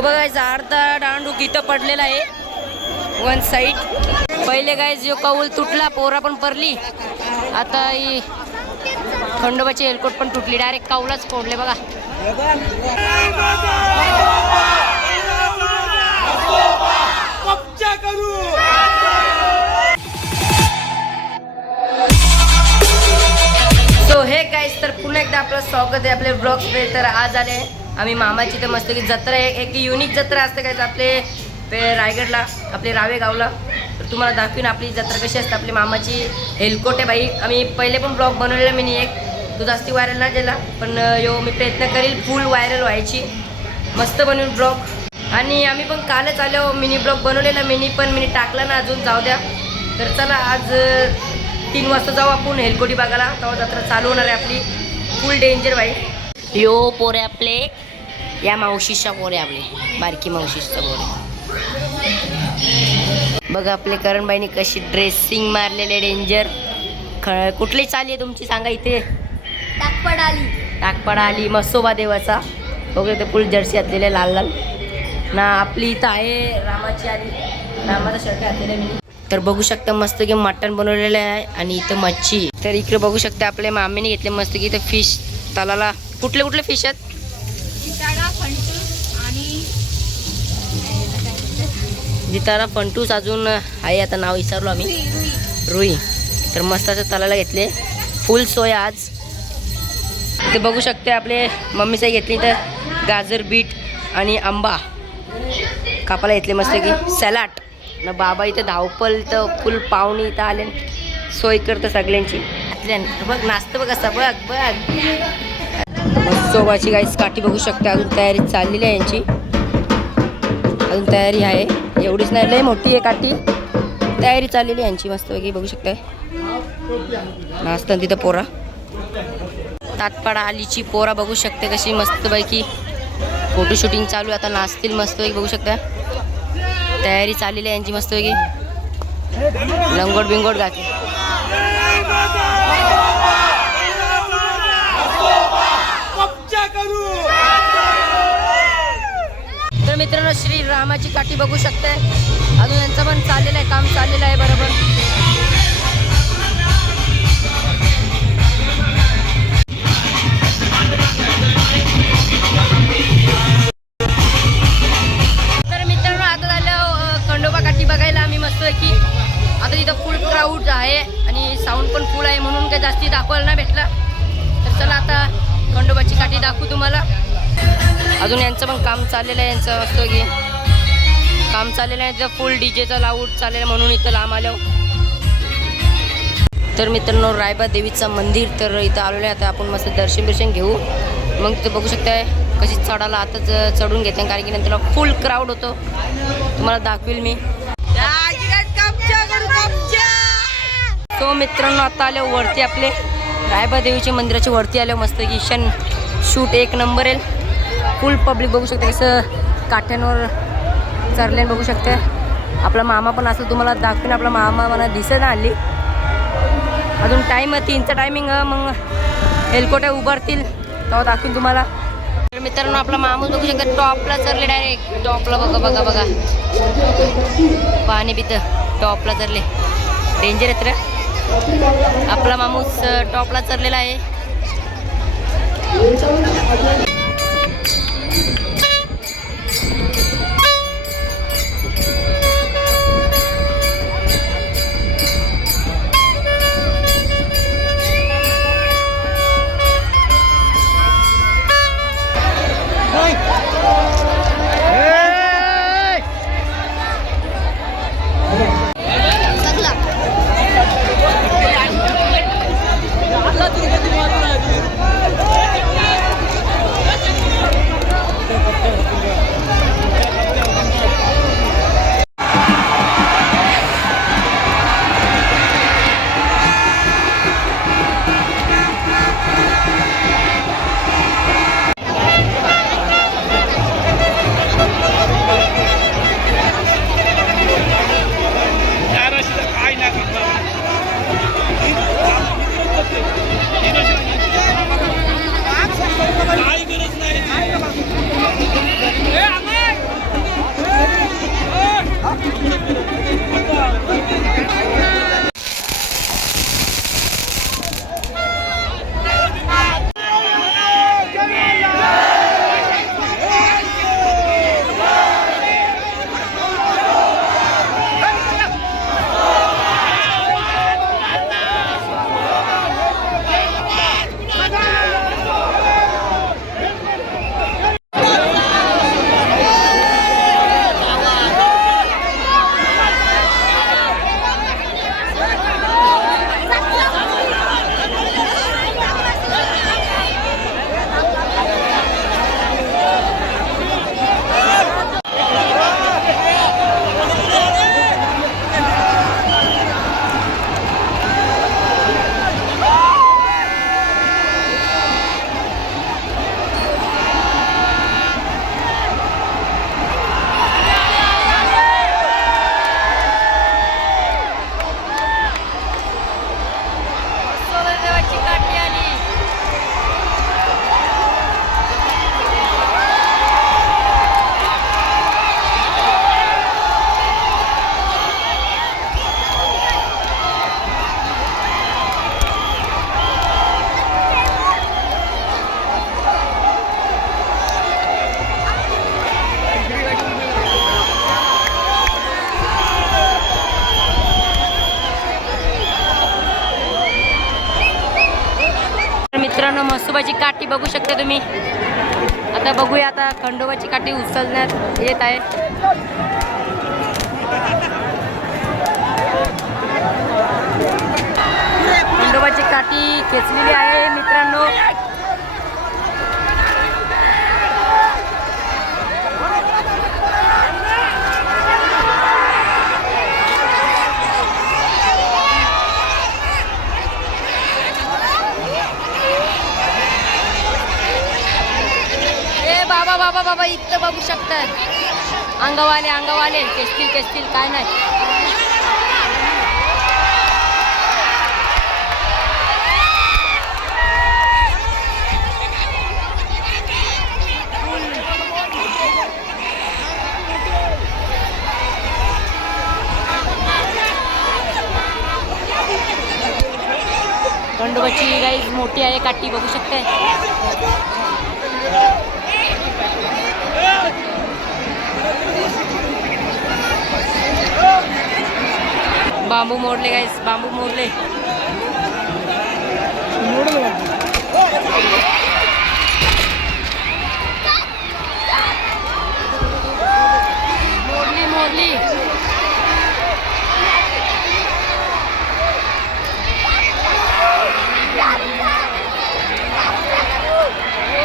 हो बघा अर्धा दांडूक इथं पडलेला आहे वन साइड. पहिले काय जो कौल तुटला पोरा पण पडली. आता ही खंडोबाची हेलकोट पण तुटली. डायरेक्ट कौलाच फोडले बघा. सो हे गाइस, तर पुन्हा एकदा आपलं स्वागत आहे आपले ब्लॉग्स मध्ये. तर आज आले आम्ही मामाची तर मस्त की जत्रा आहे. एक युनिक जत्रा असते काय आपले रायगडला, आपले रावे गावला. तर तुम्हाला दाखवीन आपली जत्रा कशी असते. आपली मामाची हेलकोट आहे बाई. आम्ही पहिले पण ब्लॉग बनवलेला मी एक, तो जास्ती व्हायरल नाही गेला, पण मी प्रयत्न करेल फुल व्हायरल व्हायची, मस्त बनवून ब्लॉग. आणि आम्ही पण कालच आलो मिनी ब्लॉग बनवलेला. मिनी टाकला ना अजून, जाऊ द्या. तर चला आज 3 वाजता जाऊ आपण हेलकोटी बघायला. तेव्हा जत्रा चालू होणार आहे आपली. फुल डेंजर बाई. यो पोरे आपले, या मावशीच्या पोरे आपले, बारकी मावशीच्या पोरे बघा. आपले करणबाईनी कशी ड्रेसिंग मारलेले डेंजर. कुठली चाली आहे तुमची सांगा. इथे टाकपडा आली मसोबा देवाचा बघा. ते फुल जर्सी घातलेले लाल लाल ना. आपली इथं आहे रामाची आली, रामाचा शर्ट घातलेला मी. तर बघू शकता मस्त की मटण बनवलेलं आहे. आणि इथं मच्छी. तर इकडे बघू शकता आपल्या मामीने घेतले मस्त की इथं फिश तलाला. कुठले फिश आहेत. जितारा फंटूस अजून आहे, आता नाव विचारलो आम्ही, रुई. तर मस्त असं तलाला घेतले. फुल सोय आज. ते बघू शकते आपले मम्मीचं घेतली तर गाजर, बीट आणि आंबा कापाला घेतले मस्त की. सॅलाड ना बाबा इथं धावपल तर फुल पाहुणी इथं आले, सोय करतं सगळ्यांची. बघ नाचतं बघ असं, बघ सोबाची गाईस काठी बघू शकता. अजून तयारी चाललेली आहे यांची, अजून तयारी आहे. एवढीच नाही, लय मोठी आहे काठी. तयारी चाललेली आहे यांची मस्तपैकी बघू शकताय. नाचतं तिथं पोरा. ताटपाडा आलीची पोरा बघू शकते कशी मस्तपैकी फोटो शूटिंग चालू आहे. आता नाचतील मस्तपैकी बघू शकता. तयारी चाललेली आहे यांची मस्तपैकी. लंगोट बिंगोट घातली. तर मित्रांनो श्री रामाची काठी बघू शकते. अजून यांचं पण चाललेलं आहे, काम चाललेलं आहे बरोबर. तर मित्रांनो आता झालं खंडोबा काठी बघायला आम्ही मस्त की. आता तिथं फुल क्राऊड आहे आणि साऊंड पण फुल आहे, म्हणून काही जास्ती दाखवायला नाही भेटला. तर चला आता खंडोबाची काठी दाखवू तुम्हाला. अजून यांचं पण काम चाललेलं आहे. यांचं मस्त की काम चाललेलं आहे. तिथं फुल डीजेचा लाऊड चाललेला म्हणून इथं लांब आलो. तर मित्रांनो रायबा देवीचं मंदिर तर इथं आलेलं आहे. आता आपण मस्त दर्शन घेऊ. मग तिथं बघू शकताय कशी चढायला आताच चढून घेते, कारण की नंतर फुल क्राऊड होतो. तुम्हाला दाखवेल मी. तो मित्रांनो आता आले वरती आपले रायबा देवीच्या मंदिराच्या वरती आले. मस्त की शन शूट एक नंबर आहे. फुल पब्लिक बघू शकते कसं काठ्यांवर चरले बघू शकते. आपला मामा पण असं तुम्हाला दाखवेन. आपला मामा मला दिसत आली. अजून टाईम 3चा टायमिंग. मग हेलकोट्या उभारतील तेव्हा दाखवेन तुम्हाला. तर मित्रांनो आपला मामा बघू शकता टॉपला चरले. डायरेक्ट टॉपला बघा पाणी पितं टॉपला चरले. डेंजर आहेत रे. आपला माणूस टॉपला चरलेला आहे. मित्रांनो म्हसोबाची काठी बघू शकता तुम्ही. आता बघूया आता खंडोबाची काठी उचलण्यात येत आहे. खंडोबाची काठी खेचलेली आहे मित्रांनो. बाबा बाबा बाबा इथं बघू शकतात. अंगवाले केसतील काय नाही. खंडोबाची गाईज मोठी आहे काठी बघू शकते. बांबू मोडले गाईस, बांबू मोडले.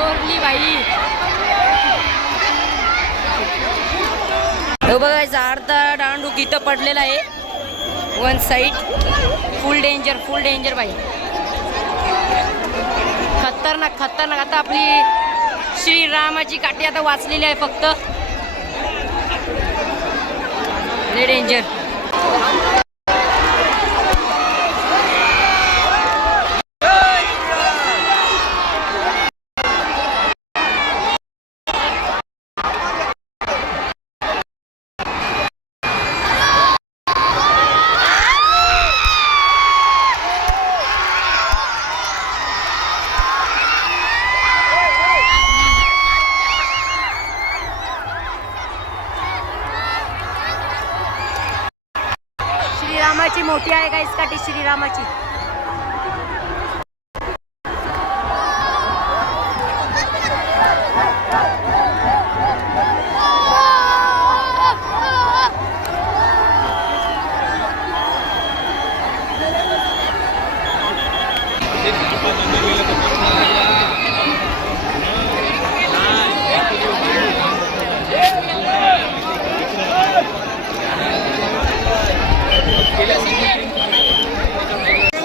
मोडली बाई. बघा अर्धा दांडूक इथं पडलेला आहे. वन साइड फुल डेंजर बाई. खतरनाक. आता आपली श्रीरामाची काठी आता वाचलेली आहे फक्त. लय डेंजर. श्रीरामाची मोठी आहे गाईस काठी श्रीरामाची.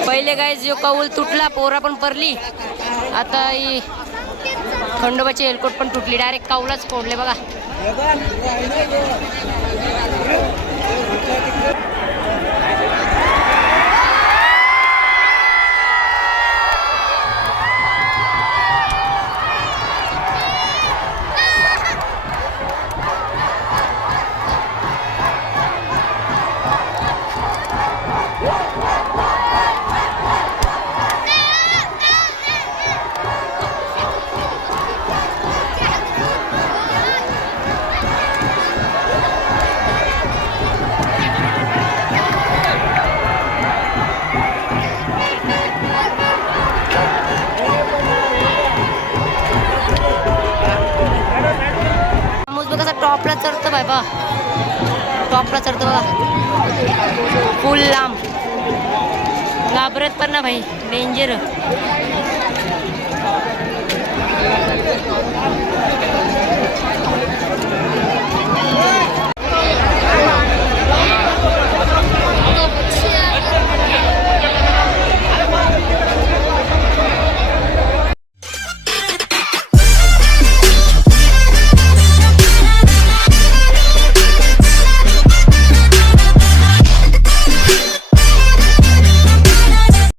पहिले गाईज जो कौल तुटला, पोरा पण पडली. आता ही खंडोबाची एलकोट पण तुटली. डायरेक्ट कौलाच फोडले बघा. टॉपला चढतं बाबा, टॉपला चढतं बघा. फुल लांब, घाबरत पण ना भाई, डेंजर.